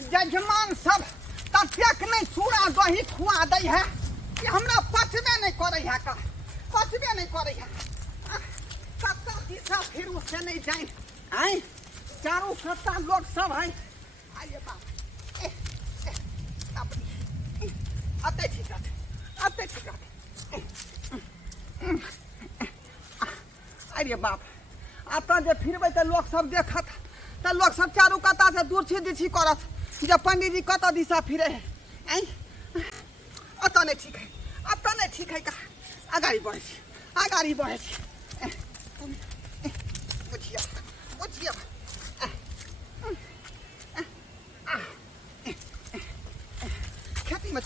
जजमान सब तक नहीं चूड़ा दही खुआ दै है कि हमरा पचबे नहीं करे है का पचबे नहीं करे है कत्ता दिशा फिर से नहीं जाए आई चारों कत्ता लोग सब है आइए बाप अते ठीक है अरे बाप आता जे फिरबै त लोग सब देखत त लोग सब चारों कत्ता से दूर छी दिछी करत जब पंडित जी कत्ता दिशा फिरे है आई अता नहीं ठीक है का अगाड़ी बढ़े बुझिया खेती में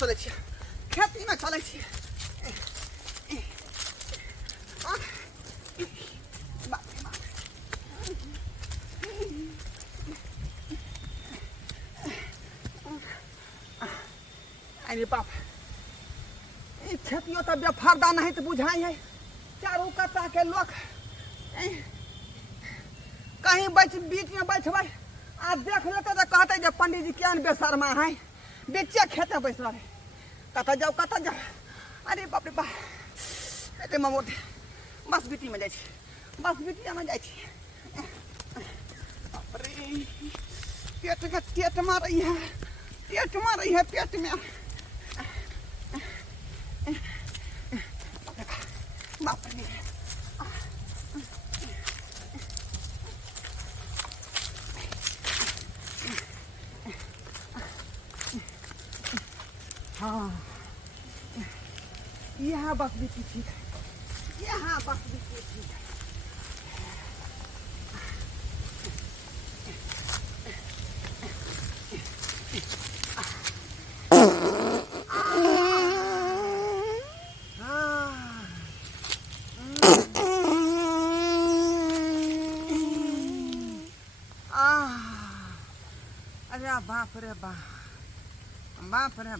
चले छी अरे बाप खेतियों तो बेफारदा नहीं तो बुझाई है चारों कत्ता के लोग कहीं बीच में बैठबै आ देख लेते तो कहते जब पंडित जी क्या बेशर्मा है बेचे खेत में बैस रहे कत जाओ अरे बाप रे बाप एते ममोट बस बीटी में जाए पेट में रही है पेट में बाप रे हाँ यहाँ बस बीती ठीक है अरे बाप रे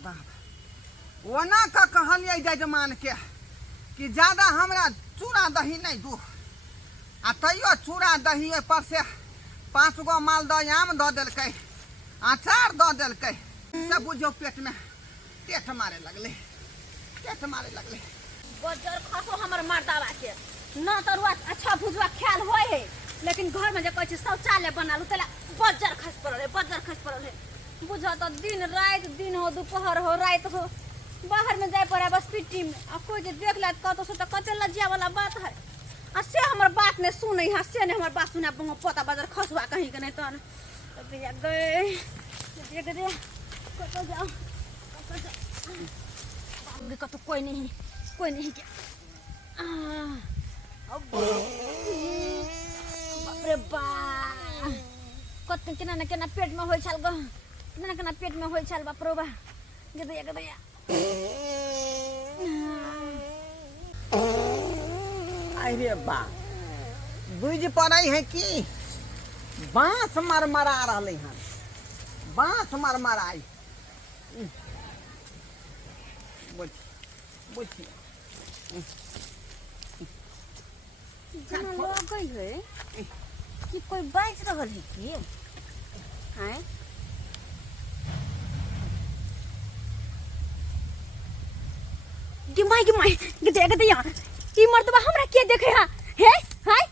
बाप ओना का कहलिए जजमान के कि ज्यादा हमरा चूड़ा दही नहीं दू आ तैयो चूड़ा दही पर से 5 गो मालदह आम दऽ देलकै अचार दऽ देलकै से बुझो पेट मारे लगले बजर खसो हमर मर्दावा के न तरुआ अच्छा भुजवा ख्याल होय है लेकिन घर में जे कहै छै शौचालय बनालू तला बजर खस पड़ल है बुझो तो दिन हो दोपहर हो रात हो बाहर में जाए पड़ा बस पिट्टी में आ कोई जे देख ले कतो से कते लज्जा वाला बात है आ से हमर बात ने सुनै है से ने हमर बात सुना पता बजर खसवा कहीं के नहीं तन दिया गए देख दे कतो जाओ कतो कोई नहीं के अब बाप रे बा कत केना पेट में होय छल केना पेट में होय छल बाप रे बा गदया अरे बा बुझ पड़े है कि बांस मरमरा रहे हैं बांस मरमराई बुझिए लोग है कि कोई बाज रहल है कि हैं गिमाई गदया ई मर्दबा हमरा के देखे है हाय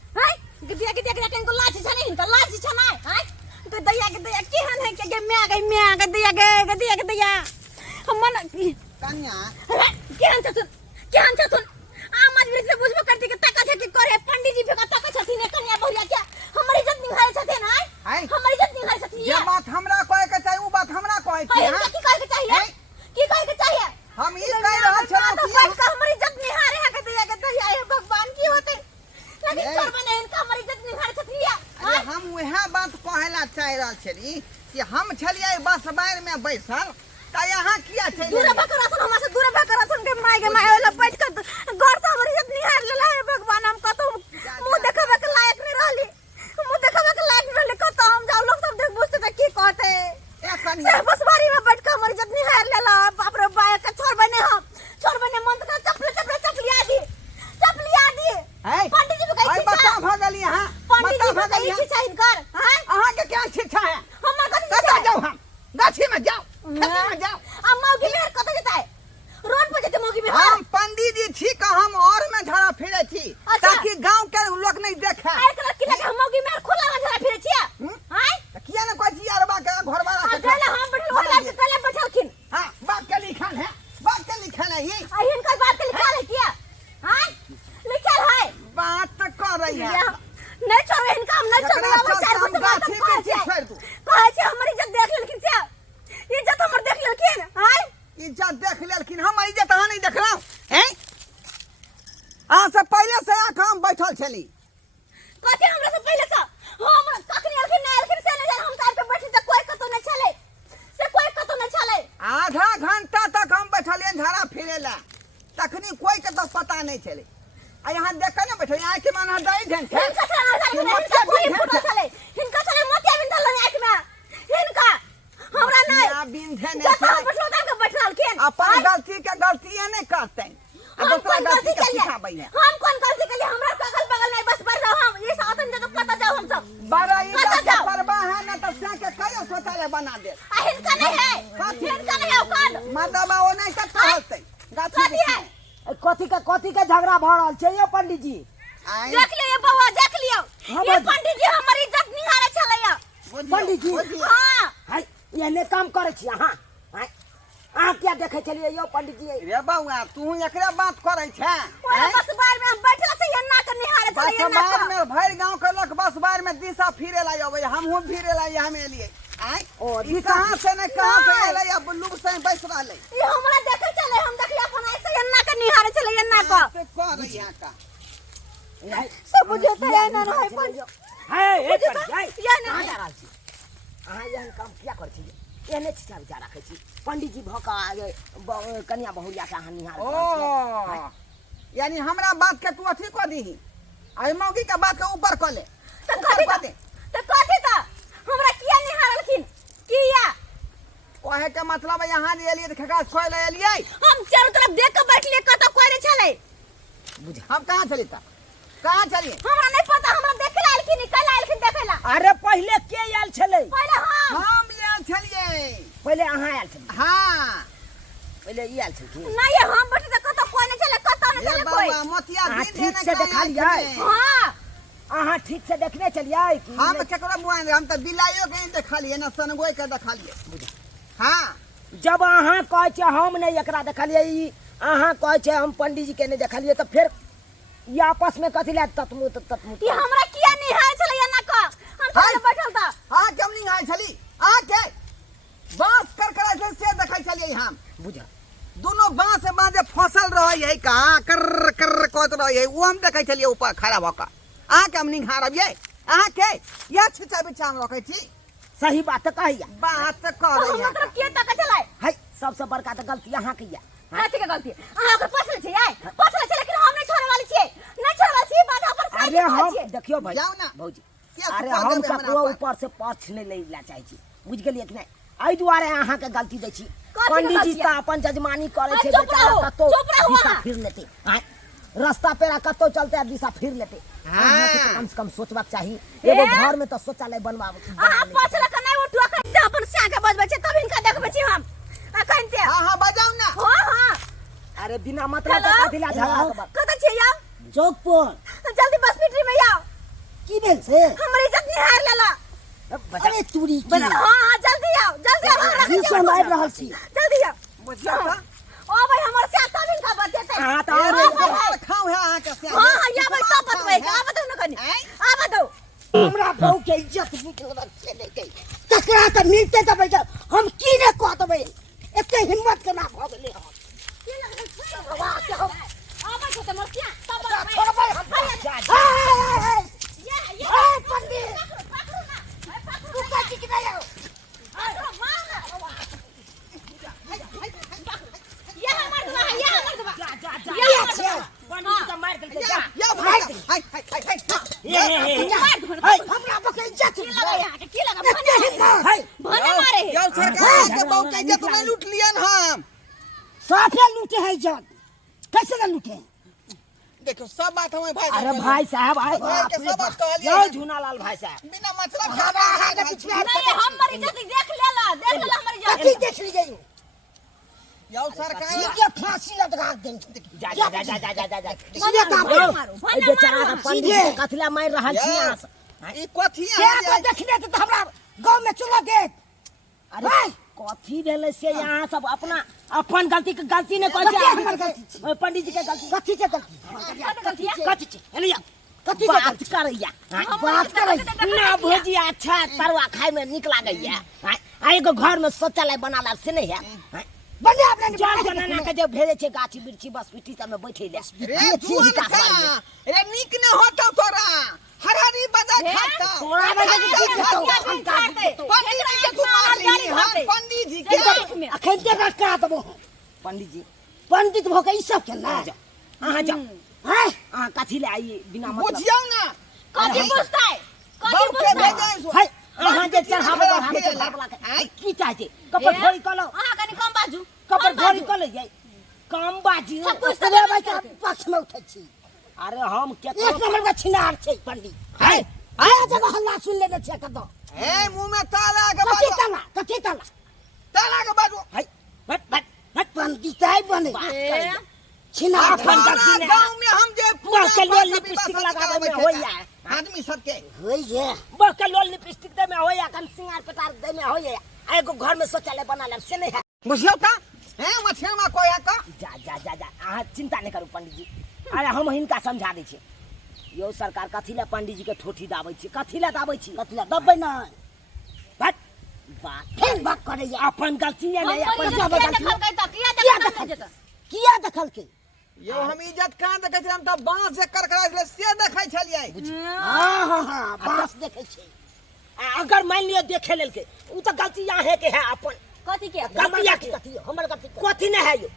गदया कनको लाज छ नहीं त लाज छ नहीं हाय गदया केहन है के म्या गदया हम मन कन्या केहन छथुन आम आदमी से बुझबो करती के ताका छै कि करे पंडित जी फेका ताका छथिन कन्या बहुरिया क्या हमर इज्जत निभाय छथिन हाय हमर इज्जत निभाय छथिन ये बात हमरा कहे के चाहिए उ बात हमरा कहे के हां की कहे के चाहिए हम ई कह रहल छलौ कि हमर इज्जत निहारे है गदया है भगवान की होते लेकिन करबे नहीं इनका हमर इज्जत निहारे छथिन अरे हम वह बात कहला चाह रहल छली कि हम छलिए बस बाहर में बैसल त यहाँ किया छै दूर भकरासन हमरा से दूर भकरासन के माय वाला बैठ के घर से हमर इज्जत निहार लेला है भगवान हम कतो मुंह देखबे के लायक नहीं रहली कतो हम जाओ लोग सब देख बुझते त की कहते से बस बारी में बैठ के हमर इज्जत निहार लेला बाप रे बाय के छोड़बे नहीं मन त चपलिया दी पंडित जी के बता भगली हां पंडित जी के चाहिए घर हां अहाँ के क्या शिक्षा है हमर कथि कत जाऊ हम गछ घरा फिरेला तखनी कोई के तो पता नहीं चले आ यहाँ देख न बैठे यहाँ के मन दई ढन छे हिनका चले मोतिया बिंदल आंख में हिनका हमरा नहीं बिंधे ने बैठल के बैठल के अपन गलती के गलती नहीं करते हम कौन गलती के लिए हम कौन गलती के लिए हमरा अगल बगल नहीं बस बैठ रहो हम ये सातन दे तो पता जाओ हम सब बड़ा ई का परवा है न तो से के कयो शौचालय बना दे हिनका नहीं है हिनका नहीं है कौन मतलब वो नहीं तो कहते गाछी है कथी के झगड़ा भ रहल छै यो पंडित जी देख लियो बउआ देख लियो ये पंडित जी हमर इज्जत निहारे छलैया पंडित जी हां हाय एने काम करे छी अहाँ अहाँ क्या देखे छलिए यो पंडित जी रे बउआ तू एकरे बात करे छे ओए बस बार में हम बैठला से एन्ना के निहारे छलैया बस बार में भर गांव के लोग बस बार में दिशा फिरे ला आवे हम फिरे ला हम एलिए आई ओ ई कहां से ने कहां से एले अब लुक से बैस रहले ये हमरा देखे चले हम देखिए अपन ऐसे एन्ना के निहारे छले एन्ना को से कर यहां का सब बुझते है ना है पर है ए पंडित ये जी ना जा रहल छी अहाँ एहन काम किया कर छी एने छिछा विचार राखे छी पंडित जी भका कन्या बहुरिया के अहाँ निहार ओ यानी हमरा बात के तू अथी क दीही आई मौगी के बात के ऊपर क ले तो कथी तो हमरा किया निहारलखिन किया ओहे के मतलब यहां एलिए त खगास खोय ले एलिए हम चारों तरफ देख के बैठले कत कोरे छले बुझ हम कहां चली त कहां चली हमरा नहीं पता हमरा देखेला आइलखिन कल आइलखिन देखेला अरे पहले के आयल छले पहले हम आयल छलिए पहले अहाँ आयल छलिए हां पहले ई आयल छलखिन नहीं हम बैठे त कत कोई नहीं चले कत नहीं चले कोई बाबा मोतिया अहाँ भी ठीक देने से देखा लिया हां अहाँ ठीक से देखने चलिए कि हम केकरा मुआन हम त बिलाइयो के नहीं देखा लिए ना सनगोई के देखा लिए हां जब अहाँ कहै छै हम नहीं एकरा देखलिए ई अहाँ कहै छै हम पंडित जी के नहीं देखलिए तो फिर ये आपस में कथि ले ततमु ये हमरा किया निहार छले एन्ना को हम सब बैठल था हां केम नहीं आइ छली आ के बांस कर से देखै छलिए हम बुझा दोनों बांस से बांजे फसल रहै है का कर कर कहत रहै है वो हम देखै छलिए ऊपर खड़ा भ के आ केम नहीं हारबिए आ के या छिचा बिचाम रखै छी सही बात कहिया बात कर रही हम मतलब के तक चले है सबसे बड़का तो गलती अहाँ के या कथी के गलती अहाँ के पछले छै पछले छै लेकिन हम नहीं छोड़े वाली छियै नहीं छोड़े वाली छियै बात पर अरे हम देखियो भाई जाओ ना भौजी क्या अरे सुखा हम देबै हमरा ककरो पर? ऊपर से पछ नहीं ले ला चाहे छी बुझ गेलिए कि नहीं एहि दुआरे अहाँ के गलती दै छी कथी के पंडित जी गलती त अपन जजमानी करे छै चुप बेचारा रहो, कतो चुप रहो दिशा अहाँ। फिर लेते हैं रास्ता पेरा कतो चलते दिशा फिर लेते हाँ। अहाँ के तो कम से कम सोचबाक चाही ए? एगो घर में तो शौचालय बनवाबो अहाँ पछले के नहीं उठवा के अपन साग के बजबै छै तब इनका देखबै छी हम अखनते हां हां बजाऊ ना हां हां अरे बिना मतलब के कथि ला झगड़ा करब कत छियै यौ चौक पर जल्दी बस पिटरी में आओ की भेल से हमर इज्जत निहार लेला अरे तूरी की हां हां जल्दी आओ हमरा जी सुन आबि रहल छी जल्दी आओ बुझिया त ओ भाई हमर से तब इनका बतेतै अहाँ त अरे और खाऊ है आ के से हां हां या भाई तब बतबै आ बताउ न कनी आ बताउ हमरा बहू के इज्जत निकल से ले गई तकरा त मिलते त बैठ हम की ने कह देबै एते हिम्मत केना भ गेलै हम के लगै वाह के हम आबै छै त मरसिया तब छोड़बै हम ये ए पंडित पकड़ू ना पकड़ू तू का की नहीं आओ पकड़ू मार ना ये हमर दवा ये हमर दवा जा जा जा ये जा पंडित का मार के जा या भाई हाय हाय हाय हाय हमरा बके इज्जत की लगा यहाँ के की लगा हाय भने मारे यो सरकार के बहु के इज्जत नहीं लूट लियन हम साफे लूटे है इज्जत कैसे न लूटे देखो सब बात हमें भाई अरे भाई साहब आए भाई के सब बात कहलिए जय झूनालाल भाई साहब बिना मतलब नहीं हमर इज्जत देख लेला हमर इज्जत कथी देख ली गई यो सरकार सीधे फांसी लगा दे जा जा जा जा जा जा सीधे काम मारो मारो ए बेचारा का पंडित कथला मार रहल छी ये। यहाँ से ई कथी क्या तो देखने तो हमरा गांव में चलो दे अरे कथी भेले से यहाँ सब अपना अपन गलती के गलती ने कहै छै पंडित जी के गलती कथी के गलती कथी छै एलिया कथी के बात करैया बात करै ना भोजी अच्छा तरुआ खाए में निक लागैया आ एगो घर में शौचालय बनाला से नहीं है बने अपने जनाना के जो भेजे छै गाछी बिरछी बस पिटी सब में बैठे ले रे जुआन का रे निक न होतो तोरा हरारी बजा खाता तोरा बजा के की खेतो पंडित जी के तू मार ली हां पंडित जी के अखन ते का दबो पंडित जी पंडित भोके ई सब के ना अहाँ जाओ हैं अहाँ कथी ले आई बिना मतलब बुझियौ ना कथी पूछता है कथी बहु के पूछता है भेजै सो है अहाँ जे चढ़ावे हम चढ़ावला के की चाहते कपर फोड़ी कलो अहाँ कनी कम बाजू कपर फोड़ी कलो ये काम बाजी सब कुछ तो तो भाई के पक्ष में उठै छी अरे हम के एक नंबर का छिनार छै पंडित है आया जगह हल्ला सुन लेने छै कतो ए मुंह में ताला के कथी बाजू ताला के बाजू है बट पंडित है बने ए, छिनार अपन पूरा गलती ने गांव में हम जे पूरा के लिए लिपस्टिक लगावे में होइया आदमी सबके होइए बकलो लिपस्टिक दे में होइया कन सिंगार पटार दे में होइया एगो घर में शौचालय बना ले से नहीं है बुझियौ ता हैं मछिया में कोई है का जा अहाँ चिंता नहीं करू पंडित जी अरे हम हिनका समझा दै छी यो सरकार कथी ले पंडित जी के ठोठी दाबै छी कथी ले दाबै छी कथी ले दबै न बट बात करे अपन गलती है नहीं अपन किया गलती देखल कई त किया देखल जेता किया देखल के यो हम इज्जत कहां देखै छी हम त बांस से करकरा ले से देखै छलियै हां बास देखे छी अगर मान लियो देखे लेल के उ त गलती यहाँ के है अपन कथी के गलती कथी हमर गलती कथी नहीं है यो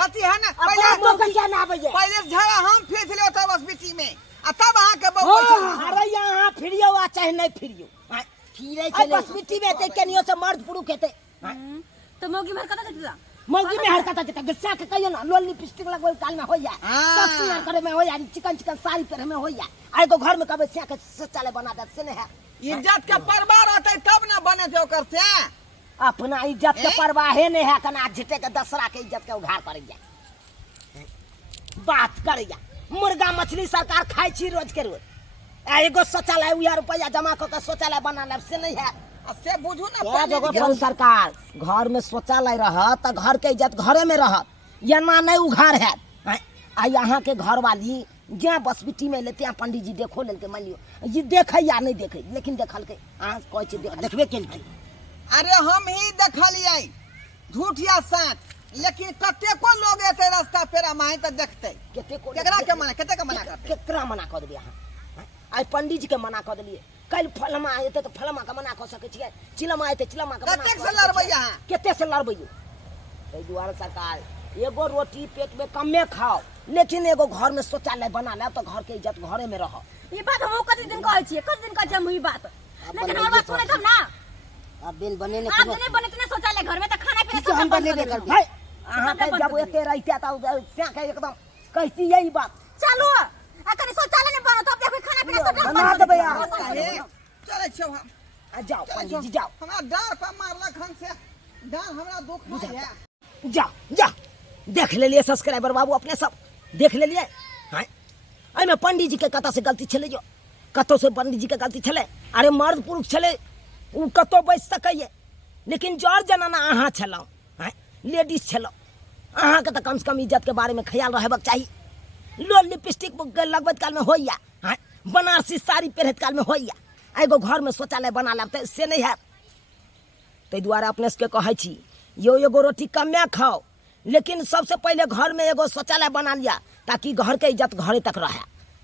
गलती है ना पहले तो क्या ना आबैया पहले झड़ा हम फिर थे ओतऽ बस बीटी में आ तब अहाँ के बहु अरे यहाँ फिरियो आ चाहे नहीं फिरियो फिरे के बस मिट्टी में ते केनियो से मर्द पुरुष हेते तो मौगी भर कता देता मौगी में हरकत देता गुस्सा के कहियो ना लोल लिपस्टिक लगोल काल में हो जाए सब सिंगार करे में हो जाए चिकन साड़ी पहने में हो जाए आए तो घर में कबे से के शौचालय बना दे से नहीं है इज्जत के परवाह रहते तब ना बने थे ओकर से अपना इज्जत के परवाहे नहीं है कना झिटे के दसरा के इज्जत के उघार कर जाए बात कर जा मुर्गा मछली सरकार खाई छी रोज के रोज एगो शौचालय उया रुपया जमा कर के शौचालय बना ले से नहीं है से बुझू ना क्या जगह पर सरकार घर में शौचालय रह त घर के इज्जत घरे में रह यहाँ नहीं उघार है आ यहाँ के घर वाली जहाँ बस बिटी में लेते पंडित जी देखो लेल के मान लियो ये देखे या नहीं देखे लेकिन देखल के अहाँ कहे छी देखबे केल की अरे हम ही देखलियै झूठ या सच लेकिन कते को लोग एते रास्ता पेरा माहे त देखते केकरा के मना कते के मना करते केकरा मना कर दिया आई पंडित जी के मना कर दिए कल फलमा आते तो फलमा के मना कर सके छियै चिलमा आते चिलमा के मना कते से लड़बै अहाँ केते से लड़बै तै दुआरे सरकार एगो रोटी पेट में कमे खाओ लेकिन एगो घर में शौचालय बना ले तो घर के इज्जत घरे में रह ई बात हम कते दिन कहै छियै कते दिन कहै हम ई बात लेकिन हम बात सुनै हम ना अब बिन बने ने आप नहीं बने तने शौचालय घर में त खाना पीना सब हम बने कर भाई अहाँ के जब एते रहते त से के एकदम कहती यही बात चलो अखन शौचालय नहीं बनो तब देखो खाना पीना सब बना देबै यार चलै छौ हम जाओ पंडित जी जाओ हमरा डार पर मारलक हन से डार हमरा दुख नहीं है जा देख ले लिए सब्सक्राइबर बाबू अपने सब देख ले लिए हैं आई में पंडित जी के कता से गलती छले जो कतो से पंडित जी के गलती छले अरे मर्द पुरुष छले उ कतो बैस सकैए लेकिन जर जनाना अहाँ छलौ हैं लेडीज छलौ अहाँ के त कम से कम इज्जत के बारे में ख्याल रहबक चाहिए लो लिपस्टिक लगबत काल में होइया हैं बनारसी साड़ी पहनत काल में होइया एगो घर में शौचालय बना लेते से नहीं है तै दुआरे अपने से कहै छी यो एगो रोटी कमे खाओ लेकिन सबसे पहले घर में एगो शौचालय बना लिया ताकि घर के इज्जत घरे तक रहे।